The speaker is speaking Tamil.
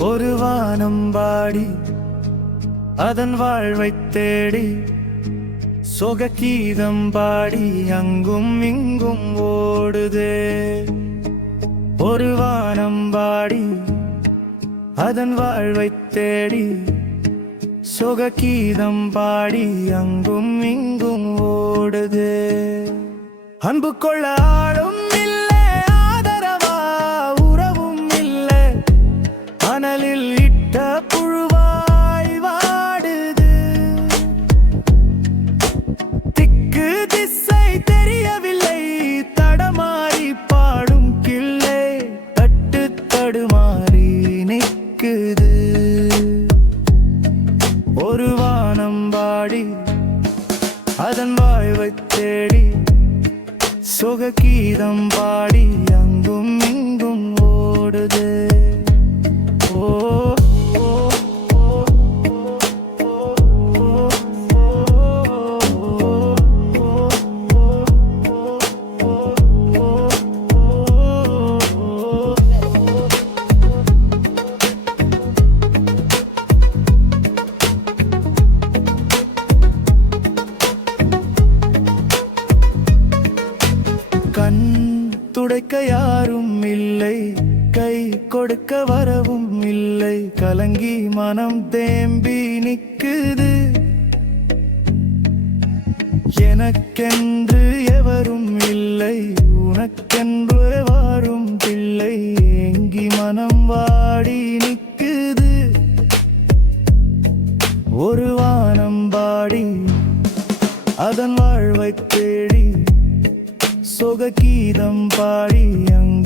ஒரு வானம் பாடி அதன் வாழ்வை தேடி சொககீதம் பாடி அங்கும் இங்கும் ஓடுதே. ஒரு வானம் பாடி அதன் வாழ்வை தேடி சொககீதம் பாடி அங்கும் இங்கும் ஓடுது. அன்பு கொள்ள ஆளும் ஒரு வானம்பாடி அதன் வாழ்வை தேடி சுககீதம் பாடி அங்கும் துடைக்க யாரும் இல்லை. கை கொடுக்க வரவும் இல்லை. கலங்கி மனம் தேம்பி நிற்குது எனக்கென்று எவரும் இல்லை. உனக்கென்று வாரும் பிள்ளை ஏங்கி மனம் வாடி நிற்குது ஒரு வானம் பாடி அதன் வாழ்வை தேடி சொககீதம் பாடி அங்கும் இங்கும் ஓடுது